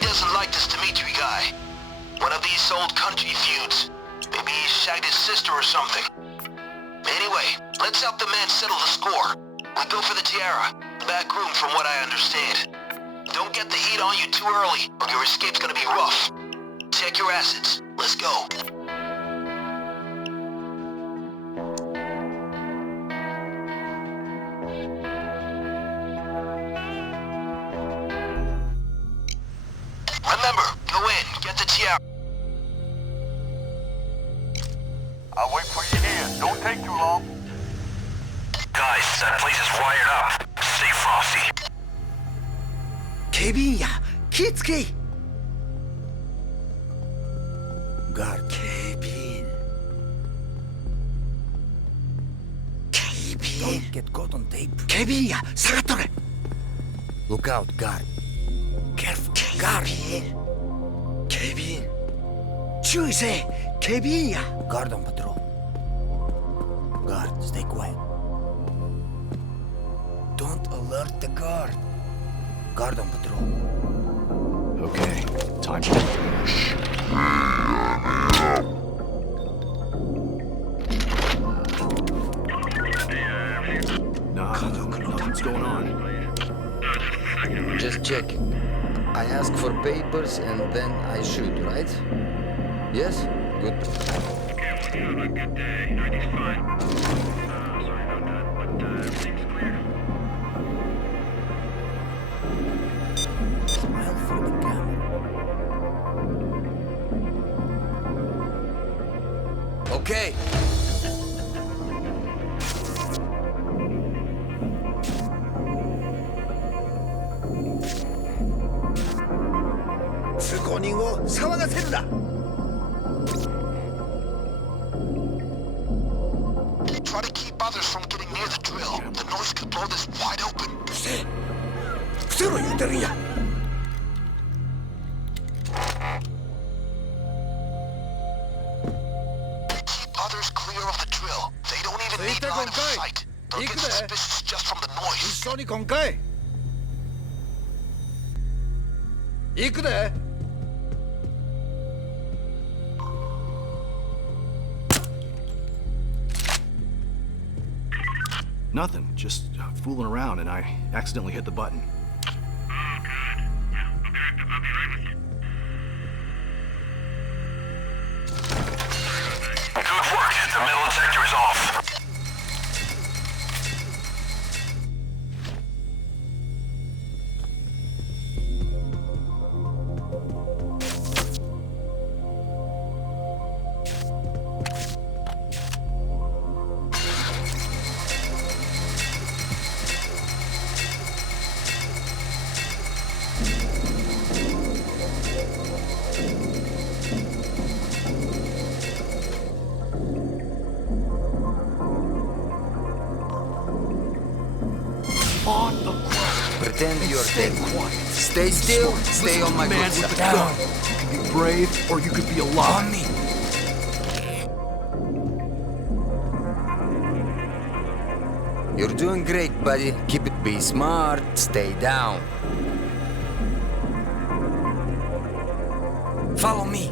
doesn't like this Dmitri guy. One of these old country feuds. Maybe he shagged his sister or something. Anyway, let's help the man settle the score. We go for the Tiara. Back room from what I understand. Don't get the heat on you too early, or your escape's gonna be rough. Check your assets. Let's go. Remember, go in, get the Tiara. I'll wait for you here. Don't take too long. Guys, that place is wired up. Stay frosty. 警備員や気ぃつけいガード警備員警備員や下がっとれ Look out, guard Careful, guard 警備員注意せえ警備員や Guard on patrol Guard, stay quiet Don't alert the guard Guard on patrol. Okay, time to finish. Nothing's going on. Just checking. I ask for papers and then I shoot, right? Yes? Good. Okay, well, you have a good day. Everything's fine. Sorry about that, but everything's clear. Smile for the camera. Okay. Try to keep others from getting near the drill. The noise could blow this wide open. Keep others clear of the drill. They don't even need line of sight. They'll get suspicious just from the noise. 一緒に今回行くで Nothing, just fooling around and I accidentally hit the button. Oh, good. Yeah, I'll be right with you. Good work. The middle detector is off. On the ground. Pretend you're Stay dead. quiet. Stay still. Stay on my Man good with the side. gun. You could be brave or you could be alive. On me. You're doing great, buddy. Keep it. Be smart. Stay down. Follow me.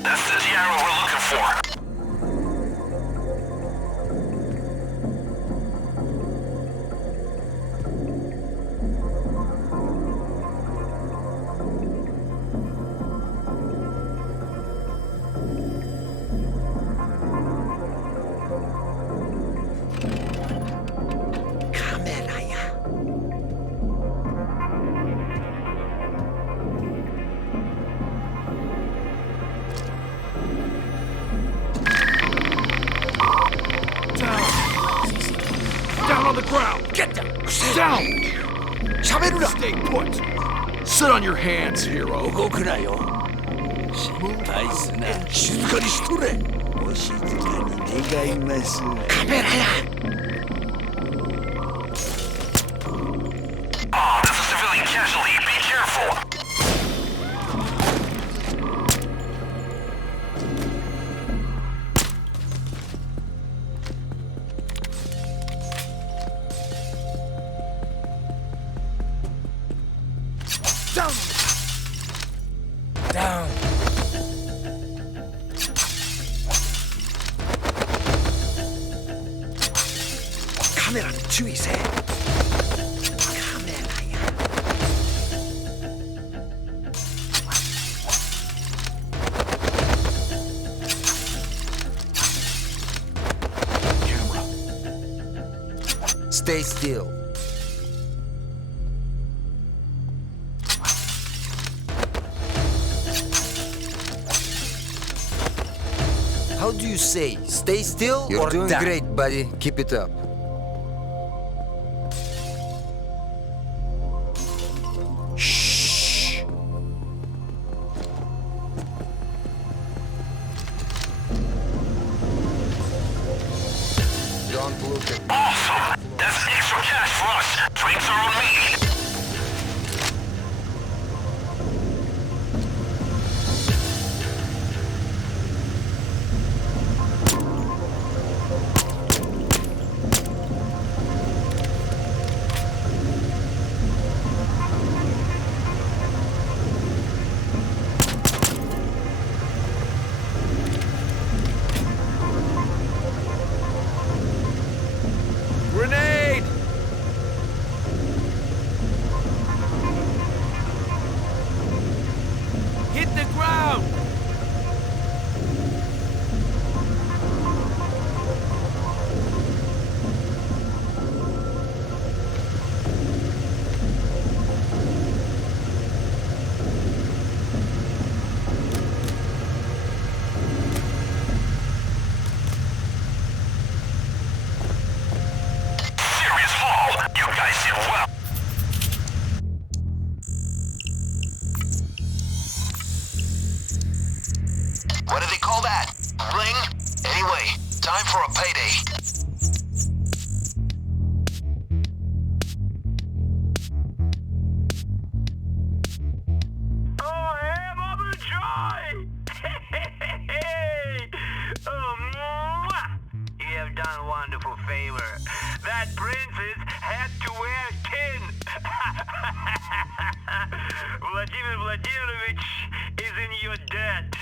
That's the Tiara we're looking for. 카메라야. Down on the ground! Get down. Down! 샤베루라. Stay put! Sit on your hands, hero. 動くなよ。心配すな。静かにしとれ。お静かに願います。カメラや。Oh, that's a civilian casualty. Be careful. Down. Down. 카메라는 주의세. 카메라야. Camera. Stay still. How do you say? Stay still? You're or doing die? great, buddy. Keep it up. Shh. Don't look at Awesome. That's extra cash for us. Drinks are on me. Grenade! Hit the ground! Serious haul. You guys did well. What do they call that? Ring? Anyway, time for a payday. Oh, hey, Bubba Joy! Oh, mwah! You have done a wonderful favor. That princess had to wear tin. Vladimir Vladimirovich is in your debt.